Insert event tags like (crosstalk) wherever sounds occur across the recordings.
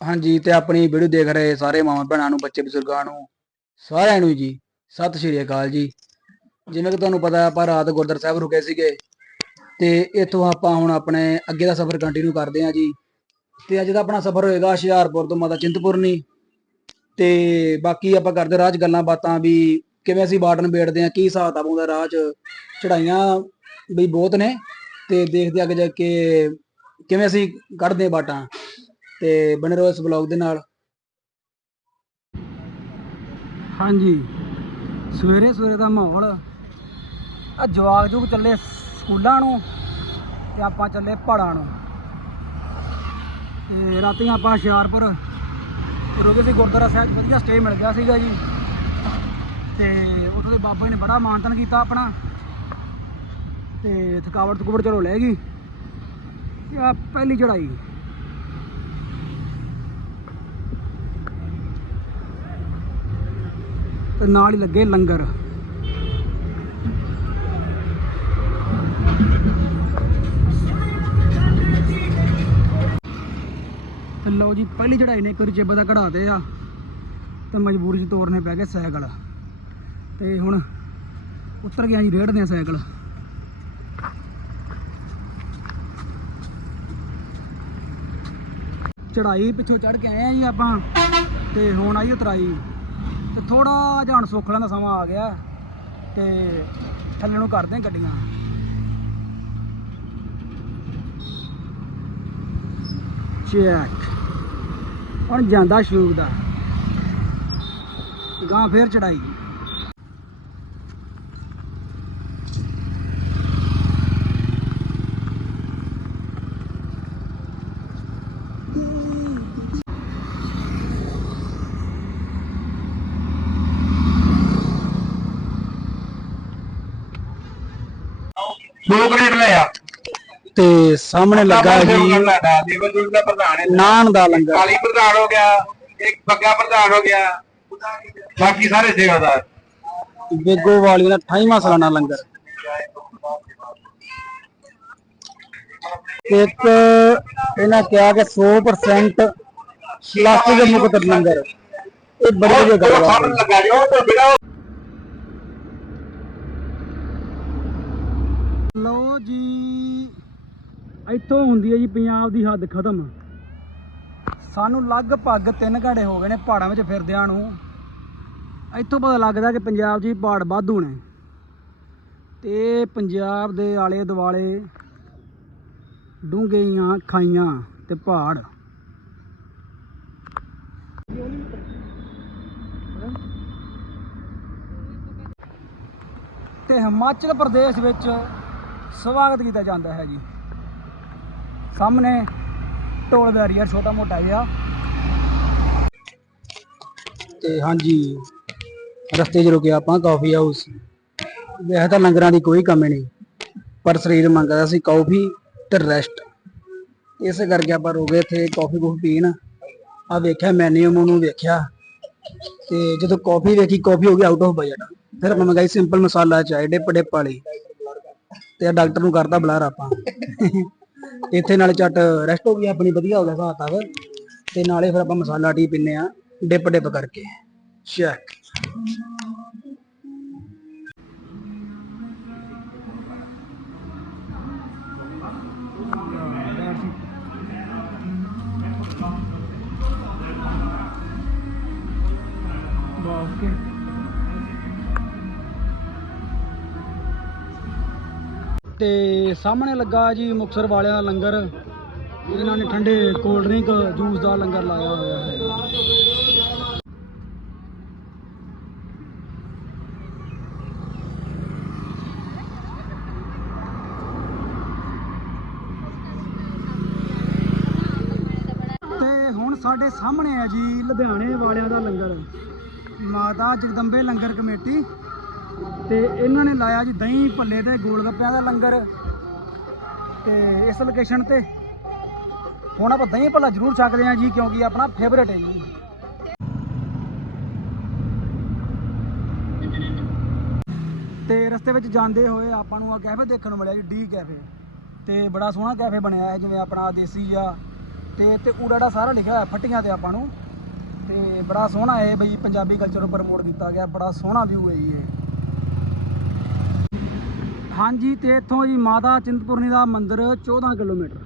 ਹਾਂਜੀ, ਤੇ ਆਪਣੀ ਵੀਡੀਓ ਦੇਖ ਰਹੇ ਸਾਰੇ ਮਾਵਾਂ ਭੈਣਾਂ ਨੂੰ, ਬੱਚੇ ਬਜ਼ੁਰਗਾਂ ਨੂੰ, ਸਾਰਿਆਂ ਨੂੰ ਜੀ। ਸਤਿ ਸ਼੍ਰੀ ਅਕਾਲ ਜੀ। ਜਿਵੇਂ ਕਿ ਤੁਹਾਨੂੰ ਪਤਾ, ਆਪਾਂ ਰਾਤ ਗੁਰਦੁਆਰਾ ਸਾਹਿਬ ਰੁਕੇ ਸੀਗੇ ਤੇ ਇੱਥੋਂ ਆਪਾਂ ਹੁਣ ਆਪਣੇ ਅੱਗੇ ਦਾ ਸਫ਼ਰ ਕੰਟੀਨਿਊ ਕਰਦੇ ਹਾਂ ਜੀ। ਤੇ ਅੱਜ ਦਾ ਆਪਣਾ ਸਫ਼ਰ ਹੋਏਗਾ ਹੁਸ਼ਿਆਰਪੁਰ ਤੋਂ ਮਾਤਾ ਚਿੰਤਪੁਰਨੀ। ਤੇ ਬਾਕੀ ਆਪਾਂ ਕਰਦੇ ਰਾਹ 'ਚ ਗੱਲਾਂ ਬਾਤਾਂ ਵੀ, ਕਿਵੇਂ ਅਸੀਂ ਬਾਟਨ ਬੇੜਦੇ ਆ ਕੀ ਹਿਸਾਬ ਕਿਤਾਬ ਹੁੰਦਾ ਰਾਹ 'ਚ ਚੜਾਈਆਂ ਵੀ ਬਹੁਤ ਨੇ। ਤੇ ਦੇਖਦੇ ਅੱਗੇ ਜਾ ਕੇ ਕਿਵੇਂ ਅਸੀਂ ਕੱਢਦੇ ਹਾਂ ਬਾਟਾਂ। ਤੇ ਬਣੇ ਰਹੋ ਇਸ ਵਲੌਗ ਦੇ ਨਾਲ। ਹਾਂਜੀ। ਸਵੇਰੇ ਸਵੇਰੇ ਦਾ ਮਾਹੌਲ। ਆ ਜਵਾਗ ਜੁਗ ਚੱਲੇ ਸਕੂਲਾਂ ਨੂੰ ਤੇ ਆਪਾਂ ਚੱਲੇ ਪਹਾੜਾਂ ਨੂੰ। ਤੇ ਰਾਤੀ ਆਪਾਂ ਹੁਸ਼ਿਆਰਪੁਰ ਰੋਗੇ ਸੀ, ਗੁਰਦੁਆਰਾ ਸਾਹਿਬ ਵਧੀਆ ਸਟੇ ਮਿਲ ਗਿਆ ਸੀਗਾ ਜੀ। ਤੇ ਉੱਥੋਂ ਦੇ ਬਾਬਾ ਜੀ ਨੇ ਬੜਾ ਮਾਨਤਨ ਕੀਤਾ ਆਪਣਾ। ਤੇ ਥਕਾਵਟ ਥਕੂਵਟ ਚਲੋ ਲੈ ਗਈ। ਆ ਪਹਿਲੀ ਚੜਾਈ ਤੇ ਨਾਲ ਹੀ ਲੱਗੇ ਲੰਗਰ। ਤੇ ਲਓ ਜੀ, ਪਹਿਲੀ ਚੜਾਈ ਨੇ ਇੱਕ ਵਾਰੀ ਚਿੱਬ ਦਾ ਕਢਾਤੇ ਆ ਤੇ ਮਜਬੂਰੀ 'ਚ ਤੋੜਨੇ ਪੈ ਗਏ ਸਾਈਕਲ। ਤੇ ਹੁਣ ਉਤਰ ਗਿਆ ਜੀ, ਰੇੜਦੇ ਆ ਸਾਈਕਲ। ਚੜਾਈ ਪਿੱਛੋਂ ਚੜ ਕੇ ਆਏ ਆ ਜੀ ਆਪਾਂ ਤੇ ਹੁਣ ਆਈ ਉਤਰਾਈ। ਥੋੜਾ ਜਿਹਾ ਸੁੱਖਲਾਂ ਦਾ ਸਮਾਂ ਆ ਗਿਆ ਤੇ ਥੱਲੇ ਨੂੰ ਕਰਦੇ ਆ ਗੱਡੀਆਂ। ਚੈੱਕ ਹੁਣ ਜਾਂਦਾ ਸ਼ੂਕ ਦਾ। ਗਾਂ ਫੇਰ ਚੜਾਈ। ਦੋ ਗ੍ਰੇਡ ਲਿਆ ਤੇ ਸਾਹਮਣੇ ਲੱਗਾ ਜੀ ਸਾਡਾ ਦੇਵਨਜੋਤ ਦਾ ਪ੍ਰਧਾਨ ਹੈ। ਨਾਨ ਦਾ ਲੰਗਰ। ਕਾਲੀ ਪ੍ਰਧਾਨ ਹੋ ਗਿਆ ਇੱਕ ਬੱਗਾ ਪ੍ਰਧਾਨ ਹੋ ਗਿਆ। ਬਾਕੀ ਸਾਰੇ ਸੇਵਾਦਾਰ। ਬੇਗੋ ਵਾਲੀ ਦਾ 28ਵਾਂ ਸਾਲਾਨਾ ਲੰਗਰ। ਇੱਕ ਇਹਨਾਂ ਕਿਹਾ ਕਿ 100% ਪਲਾਸਟਿਕ ਦੇ ਮੁਕਤ ਲੰਗਰ। ਇਹ ਬੜੀ ਵਧੀਆ ਗੱਲ ਹੈ ਲੱਗਾ ਜੀ ਉਹ ਤੋਂ ਬਿਨਾਂ ਲਓ ਜੀ, ਇੱਥੋਂ ਹੁੰਦੀ ਹੈ ਜੀ, ਪੰਜਾਬ ਦੀ ਹੱਦ ਖਤਮ। ਸਾਨੂੰ ਲਗਭਗ 3 ਘੰਟੇ ਹੋ ਗਏ ਨੇ ਪਹਾੜਾਂ ਵਿੱਚ ਫਿਰਦਿਆਂ ਨੂੰ। ਇੱਥੋਂ ਪਤਾ ਲੱਗਦਾ ਕਿ ਪੰਜਾਬ 'ਚ ਵੀ ਪਹਾੜ ਵਾਧੂ ਨੇ। ਤੇ ਪੰਜਾਬ ਦੇ ਆਲੇ ਦੁਆਲੇ ਡੂੰਘੀਆਂ ਖਾਈਆਂ ਤੇ ਪਹਾੜ। ਤੇ ਹਿਮਾਚਲ ਪ੍ਰਦੇਸ਼ ਵਿੱਚ ਸਵਾਗਤ ਕੀਤਾ ਜਾਂਦਾ ਹੈ ਜੀ। ਸਾਹਮਣੇ ਟੋਲ ਬੈਰੀਅਰ ਛੋਟਾ ਮੋਟਾ ਜਿਹਾ। ਤੇ ਹਾਂਜੀ, ਰਸਤੇ 'ਚ ਰੁਕਿਆ ਆਪਾਂ ਕਾਫੀ ਹਾਊਸ ਵੈਸੇ ਤਾਂ ਲੰਗਰਾਂ ਦੀ ਕੋਈ ਕਮੀ ਨਹੀਂ, ਪਰ ਸਰੀਰ ਮੰਗਦਾ ਸੀ ਕਾਫੀ ਤੇ ਰੈਸਟ ਇਸੇ ਕਰਕੇ ਆਪਾਂ ਰੁਕੇ ਇੱਥੇ ਕਾਫੀ ਕੁਫੀ ਪੀਣ। ਆ ਵੇਖਿਆ ਮੈਨੂ ਨੂੰ ਵੇਖਿਆ। ਤੇ ਜਦੋਂ ਕਾਫੀ ਵੇਖੀ ਕਾਫੀ ਹੋ ਗਈ ਆਊਟ ਆਫ ਬਜਟ ਫਿਰ ਆਪਾਂ ਮੰਗਾਈ ਸਿੰਪਲ ਮਸਾਲਾ ਚਾਹ ਡਿਪ ਡਿਪ ਵਾਲੀ। ਤੇ ਆ ਡਾਕਟਰ ਨੂੰ ਕਰਦਾ ਬੁਲਾਰ ਆਪਾਂ। ਇੱਥੇ ਨਾਲੇ ਝੱਟ ਰੈਸਟ ਹੋ ਗਈ, ਆਪਣੀ ਵਧੀਆ ਹੋ ਗਿਆ ਹਿਸਾਬ ਕਿਤਾਬ ਤੇ ਨਾਲੇ ਫਿਰ ਆਪਾਂ ਮਸਾਲਾ ਟੀ ਪੀਨੇ ਆ ਡਿਪ ਡਿਪ ਕਰਕੇ। ਚੈੱਕ ਤੇ ਸਾਹਮਣੇ ਲੱਗਾ ਜੀ ਮੁਕਸਰ ਵਾਲਿਆਂ ਦਾ ਲੰਗਰ। ਇਹਨਾਂ ਨੇ ਠੰਡੇ ਕੋਲਡ ਡਰਿੰਕ ਜੂਸ ਦਾ ਲੰਗਰ ਲਾਇਆ ਹੋਇਆ ਹੈ। ਤੇ ਹੁਣ ਸਾਡੇ ਸਾਹਮਣੇ ਆ ਜੀ ਲੁਧਿਆਣੇ ਵਾਲਿਆਂ ਦਾ ਲੰਗਰ। ਮਾਤਾ ਜਗਦੰਬੇ ਲੰਗਰ ਕਮੇਟੀ। ਤੇ ਇਹਨਾਂ ਨੇ ਲਾਇਆ ਜੀ ਦਹੀਂ ਭੱਲੇ ਤੇ ਗੋਲਗੱਪਿਆਂ ਦਾ ਲੰਗਰ। ਤੇ ਇਸ ਲੋਕੇਸ਼ਨ ਤੇ ਹੁਣ ਆਪਾਂ ਦਹੀਂ ਭੱਲਾ ਜ਼ਰੂਰ ਛਕਦੇ ਹਾਂ ਜੀ, ਕਿਉਂਕਿ ਆਪਣਾ ਫੇਵਰੇਟ ਹੈ ਜੀ। ਤੇ ਰਸਤੇ ਵਿੱਚ ਜਾਂਦੇ ਹੋਏ ਆਪਾਂ ਨੂੰ ਆ ਕੈਫੇ ਦੇਖਣ ਨੂੰ ਮਿਲਿਆ ਜੀ, ਡੀ ਕੈਫੇ ਤੇ ਬੜਾ ਸੋਹਣਾ ਕੈਫੇ ਬਣਿਆ ਹੈ, ਜਿਵੇਂ ਆਪਣਾ ਦੇਸੀ ਆ। ਤੇ ਤੇ ਊੜਾੜਾ ਸਾਰਾ ਲਿਖਿਆ ਹੋਇਆ ਫੱਟੀਆਂ ਤੇ ਆਪਾਂ ਨੂੰ। ਤੇ ਬੜਾ ਸੋਹਣਾ ਹੈ ਬਈ ਪੰਜਾਬੀ ਕਲਚਰ ਨੂੰ ਪ੍ਰਮੋਟ ਕੀਤਾ ਗਿਆ, ਬੜਾ ਸੋਹਣਾ ਵਿਊ ਹੈ ਜੀ ਇਹ। ਹਾਂਜੀ ਤੇ ਇੱਥੋਂ ਜੀ ਮਾਤਾ ਚਿੰਤਪੁਰਨੀ ਦਾ ਮੰਦਿਰ 14 ਕਿਲੋਮੀਟਰ।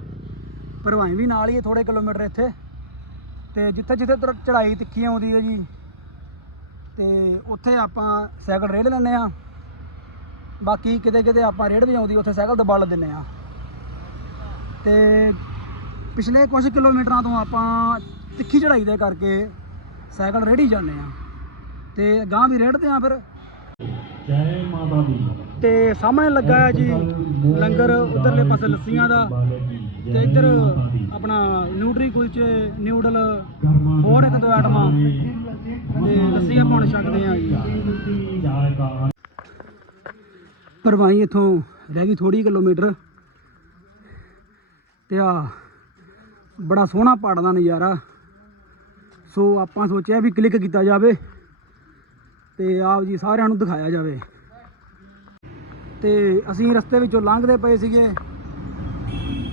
ਭਰਵਾਈ ਵੀ ਨਾਲ ਹੀ ਹੈ ਥੋੜੇ ਕਿਲੋਮੀਟਰ ਇੱਥੇ। ਤੇ ਜਿੱਥੇ ਜਿੱਥੇ ਤੁਰ- ਚੜ੍ਹਾਈ ਤਿੱਖੀ ਆਉਂਦੀ ਹੈ ਜੀ, ਤੇ ਉੱਥੇ ਆਪਾਂ ਸਾਈਕਲ ਰੇੜ ਲੈਂਦੇ ਆ ਬਾਕੀ ਕਿਤੇ ਕਿਤੇ ਆਪਾਂ ਰੇੜ ਵੀ ਆਉਂਦੀ, ਉੱਥੇ ਸਾਈਕਲ ਤੇ ਬਲ ਦਿੰਨੇ ਆ ਤੇ ਪਿਛਲੇ ਕੁਝ ਕਿਲੋਮੀਟਰਾਂ ਤੋਂ ਆਪਾਂ ਤਿੱਖੀ ਚੜ੍ਹਾਈ ਦੇ ਕਰਕੇ ਸਾਈਕਲ ਰੇੜੀ ਜਾਂਦੇ ਆ ਤੇ ਗਾਂ ਵੀ ਰੇੜਦੇ ਆ ਫਿਰ। ਜੈ ਮਾਤਾ ਦੀ। ਤੇ ਸਾਹਮਣੇ ਲੱਗਾ ਹੈ ਜੀ ਲੰਗਰ ਉਧਰਲੇ ਪਾਸੇ ਲੱਸੀਆਂ ਦਾ। ਤੇ ਇੱਧਰ ਆਪਣਾ ਨਿਊਟਰੀ ਕੁਲਚੇ ਨਿਊਡਲ ਹੋਰ ਇੱਕ ਦੋ ਆਈਟਮਾਂ। ਤੇ ਲੱਸੀਆਂ ਪਾਉਣ ਛਕਦੇ ਆ ਜੀ। ਪਰਵਾਈ ਇੱਥੋਂ ਰਹਿ ਗਈ ਥੋੜੀ ਕਿਲੋਮੀਟਰ। ਤੇ ਆ ਬੜਾ ਸੋਹਣਾ ਪਹਾੜ ਦਾ ਨਜ਼ਾਰਾ। ਸੋ ਆਪਾਂ ਸੋਚਿਆ ਵੀ ਕਲਿੱਕ ਕੀਤਾ ਜਾਵੇ। ਤੇ ਆਪ ਜੀ ਸਾਰਿਆਂ ਨੂੰ ਦਿਖਾਇਆ ਜਾਵੇ। ਤੇ ਅਸੀਂ ਰਸਤੇ ਵਿੱਚੋਂ ਲੰਘਦੇ ਪਏ ਸੀਗੇ।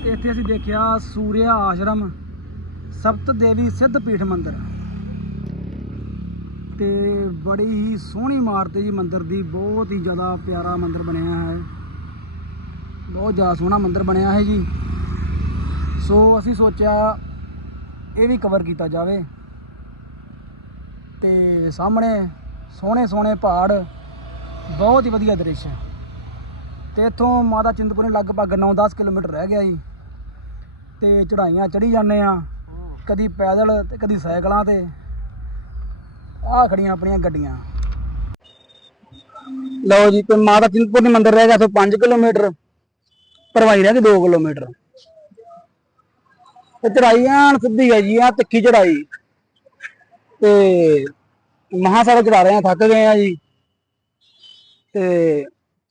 ਤੇ ਇੱਥੇ ਅਸੀਂ ਦੇਖਿਆ ਸੂਰਿਆ ਆਸ਼ਰਮ, ਸਪਤ ਦੇਵੀ ਸਿੱਧ ਪੀਠ ਮੰਦਿਰ। ਤੇ ਬੜੀ ਹੀ ਸੋਹਣੀ ਇਮਾਰਤ ਹੈ ਜੀ ਮੰਦਿਰ ਦੀ, ਬਹੁਤ ਹੀ ਜ਼ਿਆਦਾ ਪਿਆਰਾ ਮੰਦਿਰ ਬਣਿਆ ਹੈ। ਬਹੁਤ ਜ਼ਿਆਦਾ ਸੋਹਣਾ ਮੰਦਿਰ ਬਣਿਆ ਹੈ ਜੀ। ਸੋ ਅਸੀਂ ਸੋਚਿਆ ਇਹ ਵੀ ਕਵਰ ਕੀਤਾ ਜਾਵੇ। ਤੇ ਸਾਹਮਣੇ ਸੋਹਣੇ ਸੋਹਣੇ ਪਹਾੜ, ਬਹੁਤ ਹੀ ਵਧੀਆ ਦ੍ਰਿਸ਼ ਹੈ। ਤੇ ਇੱਥੋਂ ਮਾਤਾ ਚਿੰਤਪੁਰਨੀ ਲਗਭਗ 9-10 ਕਿਲੋਮੀਟਰ ਰਹਿ ਗਿਆ ਜੀ। ਤੇ ਚੜਾਈਆਂ ਚੜੀ ਜਾਂਦੇ ਆ, ਕਦੀ ਪੈਦਲ ਤੇ ਕਦੀ ਸਾਈਕਲਾਂ ਤੇ। ਆਹ ਖੜੀਆਂ ਆਪਣੀਆਂ ਗੱਡੀਆਂ। ਲਓ ਜੀ ਤੇ ਮਾਤਾ ਚਿੰਤਪੁਰਨੀ ਮੰਦਿਰ ਰਹਿ ਗਿਆ ਤੋਂ 5 ਕਿਲੋਮੀਟਰ। ਭਰਵਾਈ ਰਹਿ ਗਈ 2 ਕਿਲੋਮੀਟਰ। ਤੇ ਚੜਾਈ ਐਨ ਸਿੱਧੀ ਹੈ ਜੀ ਆ ਤਿੱਖੀ ਚੜਾਈ ਤੇ ਮਹਾਂ ਸਾਰੇ ਚੜਾ ਰਹੇ ਆ ਥੱਕ ਗਏ ਆ ਜੀ। ਤੇ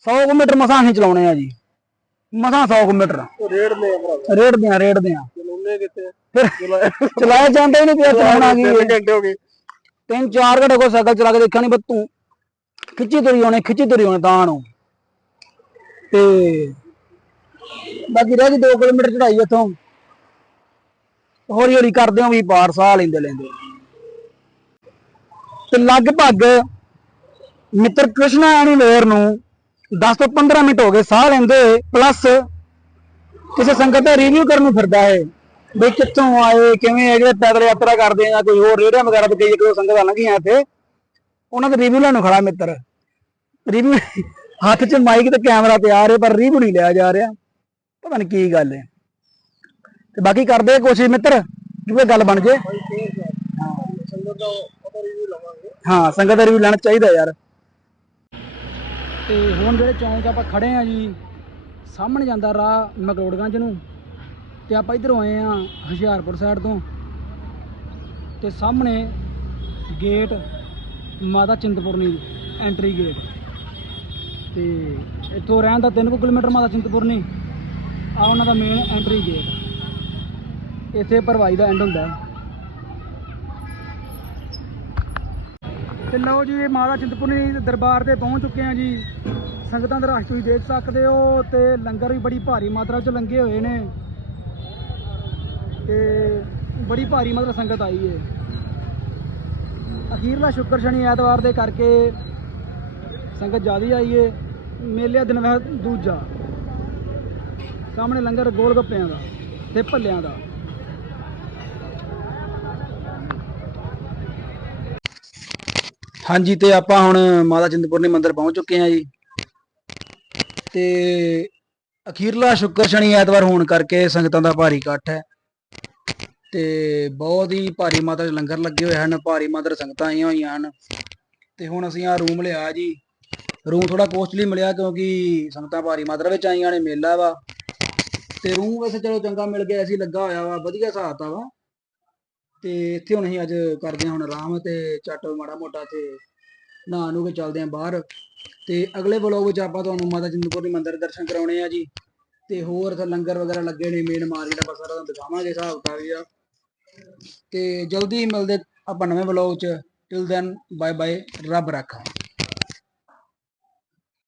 100 ਕਿਲੋਮੀਟਰ ਮਸਾਂ ਹੀ ਚਲਾਉਣੇ ਆ ਜੀ। ਮਸਾਂ 100 ਕਿਲੋਮੀਟਰ ਰੇੜਦੇ ਆ ਭਰਾ। ਰੇੜਦੇ ਆ ਰੇੜਦੇ ਆ। ਚਲਾਉਂਦੇ ਕਿੱਥੇ ਫਿਰ ਚਲਾਇਆ ਜਾਂਦਾ ਹੀ ਨਹੀਂ ਪਿਆ ਚਲਾਉਣਾ ਕੀ। ਘੰਟੇ ਹੋ ਗਏ। ਤਿੰਨ ਚਾਰ ਘੰਟੇ ਕੋਈ ਸਾਈਕਲ ਚਲਾ ਕੇ ਦੇਖਿਆ ਨਹੀਂ ਬਸ ਤੂੰ ਖਿੱਚੀ ਤੁਰੀ ਹੋਣੇ ਖਿੱਚੀ ਤੁਰੀ ਹੋਣੇ ਤਾਂ ਨੂੰ। ਤੇ ਬਾਕੀ ਰਹਿ ਗਈ 2 ਕਿਲੋਮੀਟਰ ਚੜਾਈ ਇੱਥੋਂ ਹੌਲੀ ਹੌਲੀ ਕਰਦੇ ਹਾਂ ਵੀ ਪਾਰ ਸਾਹ ਲੈਂਦੇ ਲੈਂਦੇ ਤੇ ਲਗਭਗ ਮਿੱਤਰ ਕ੍ਰਿਸ਼ਨਾ ਐਨੀਵੇਅਰ ਨੂੰ 10 ਤੋਂ 15 ਮਿੰਟ ਹੋ ਗਏ ਸਾਹ ਲੈਂਦੇ ਪਲੱਸ ਕਿਸੇ ਸੰਗਤ ਦਾ ਰਿਵਿਊ ਕਰਨ ਨੂੰ ਫਿਰਦਾ ਹੈ। ਵੀ ਕਿੱਥੋਂ ਆਏ ਕਿਵੇਂ ਹੈ ਜਿਹੜੇ ਪੈਦਲ ਯਾਤਰਾ ਕਰਦੇ ਆ ਜਾਂ ਕੋਈ ਹੋਰ ਰੇੜਿਆਂ ਵਗੈਰਾ ਤੇ ਕਈ ਇੱਕ ਦੋ ਸੰਗਤਾਂ ਲੰਘੀਆਂ ਇੱਥੇ। ਉਹਨਾਂ ਦਾ ਰਿਵਿਊ ਲੈਣ ਨੂੰ ਖੜਾ ਮਿੱਤਰ। ਰਿਵਿਊ (laughs) ਹੱਥ 'ਚ ਮਾਈਕ ਤੇ ਕੈਮਰਾ ਤਿਆਰ ਹੈ ਪਰ ਰਿਵਿਊ ਨਹੀਂ ਲਿਆ ਜਾ ਰਿਹਾ। ਪਤਾ ਨਹੀਂ ਕੀ ਗੱਲ ਹੈ। ਤੇ ਬਾਕੀ ਕਰਦੇ ਆ ਕੋਸ਼ਿਸ਼ ਮਿੱਤਰ ਕਿ ਕੋਈ ਗੱਲ ਬਣ ਜੇ। ਹਾਂ, ਸੰਗਤ ਦਾ ਰਿਵਿਊ ਲੈਣਾ ਚਾਹੀਦਾ ਯਾਰ। ਤੇ ਹੁਣ ਜਿਹੜੇ ਚੌਂਕ 'ਚ ਆਪਾਂ ਖੜੇ ਆ ਜੀ, ਸਾਹਮਣੇ ਜਾਂਦਾ ਰਾਹ ਮਕਲੋੜਗੰਜ ਨੂੰ ਤੇ ਆਪਾਂ ਇਧਰੋਂ ਆਏ ਆ ਹੁਸ਼ਿਆਰਪੁਰ ਸਾਈਡ ਤੋਂ। ਤੇ ਸਾਹਮਣੇ ਗੇਟ ਮਾਤਾ ਚਿੰਤਪੁਰਨੀ ਐਂਟਰੀ ਗੇਟ ਤੇ ਇੱਥੋਂ ਰਹਿਣ ਦਾ 3 ਕਿਲੋਮੀਟਰ ਮਾਤਾ ਚਿੰਤਪੁਰਨੀ ਆ ਉਹਨਾਂ ਦਾ ਮੇਨ ਐਂਟਰੀ ਗੇਟ ਇੱਥੇ ਭਰਵਾਈ ਦਾ ਐਂਡ ਹੁੰਦਾ। ਤੇ ਲਓ ਜੀ, ਇਹ ਮਾਤਾ ਚਿੰਤਪੁਰਨੀ ਦਰਬਾਰ ਤੇ ਪਹੁੰਚ ਚੁੱਕੇ ਆ ਜੀ। ਸੰਗਤਾਂ ਦਾ ਰਸ਼ ਤੁਸੀਂ ਦੇਖ ਸਕਦੇ ਹੋ ਤੇ ਲੰਗਰ ਵੀ ਬੜੀ ਭਾਰੀ ਮਾਤਰਾ 'ਚ ਲੱਗੇ ਹੋਏ ਨੇ। ਤੇ ਬੜੀ ਭਾਰੀ ਮਾਤਰਾ ਸੰਗਤ ਆਈ ਹੈ ਅਖੀਰਲਾ ਸ਼ੁੱਕਰ ਸ਼ਨੀ ਐਤਵਾਰ ਦੇ ਕਰਕੇ ਸੰਗਤ ਜ਼ਿਆਦਾ ਆਈ ਹੈ ਮੇਲੇ ਦਿਨ ਵਹਿ ਦੂਜਾ। ਸਾਹਮਣੇ ਲੰਗਰ ਗੋਲ ਗੱਪਿਆਂ ਦਾ ਤੇ ਭੱਲਿਆਂ ਦਾ। ਹਾਂਜੀ, ਤੇ ਆਪਾਂ ਹੁਣ ਮਾਤਾ ਚਿੰਤਪੁਰਨੀ ਮੰਦਿਰ ਪਹੁੰਚ ਚੁੱਕੇ ਹਾਂ ਜੀ। ਤੇ ਅਖੀਰਲਾ ਸ਼ੁੱਕਰ ਸ਼ਨੀ ਐਤਵਾਰ ਹੋਣ ਕਰਕੇ ਸੰਗਤਾਂ ਦਾ ਭਾਰੀ ਇਕੱਠ ਹੈ। ਤੇ ਬਹੁਤ ਹੀ ਭਾਰੀ ਮਾਤਰਾ 'ਚ ਲੰਗਰ ਲੱਗੇ ਹੋਏ ਹਨ, ਭਾਰੀ ਮਾਤਰਾ ਸੰਗਤਾਂ ਆਈਆਂ ਹੋਈਆਂ ਹਨ। ਤੇ ਹੁਣ ਅਸੀਂ ਆ ਰੂਮ ਲਿਆ ਜੀ। ਰੂਮ ਥੋੜਾ ਕੋਸਟਲੀ ਮਿਲਿਆ ਕਿਉਂਕਿ ਸੰਗਤਾਂ ਭਾਰੀ ਮਾਤਰਾ ਵਿੱਚ ਆਈਆਂ ਨੇ, ਮੇਲਾ ਵਾ। ਤੇ ਰੂਮ ਵੈਸੇ ਚਲੋ ਚੰਗਾ ਮਿਲ ਗਿਆ ਅਸੀਂ ਲੱਗਾ ਹੋਇਆ ਵਾ, ਵਧੀਆ ਹਿਸਾਬ ਤਾ ਵਾ ਤੇ ਇੱਥੇ ਹੁਣ ਅਸੀਂ ਅੱਜ ਕਰਦੇ ਹਾਂ ਹੁਣ ਆਰਾਮ ਤੇ ਚੱਟ ਮਾੜਾ ਮੋਟਾ ਤੇ ਨਹਾ ਨੂੰ ਕੇ ਚੱਲਦੇ ਹਾਂ ਬਾਹਰ। ਤੇ ਅਗਲੇ ਵਲੋਗ ਵਿੱਚ ਆਪਾਂ ਤੁਹਾਨੂੰ ਮਾਤਾ ਚਿੰਤਪੁਰਨੀ ਮੰਦਿਰ ਦੇ ਦਰਸ਼ਨ ਕਰਾਉਣੇ ਆ ਜੀ। ਤੇ ਹੋਰ ਇੱਥੇ ਲੰਗਰ ਵਗੈਰਾ ਲੱਗੇ ਨੇ ਮੇਨ ਮਾਰਕੀਟ ਆਪਾਂ ਸਾਰਾ ਤੁਹਾਨੂੰ ਦਿਖਾਵਾਂਗੇ ਹਿਸਾਬ ਕਿਤਾਬ ਵੀ ਆ ਤੇ ਜਲਦੀ ਮਿਲਦੇ ਆਪਾਂ ਨਵੇਂ ਵਲੋਗ ਚ। ਟਿਲ ਦੈਨ ਬਾਏ ਬਾਏ ਰੱਬ ਰੱਖਾ।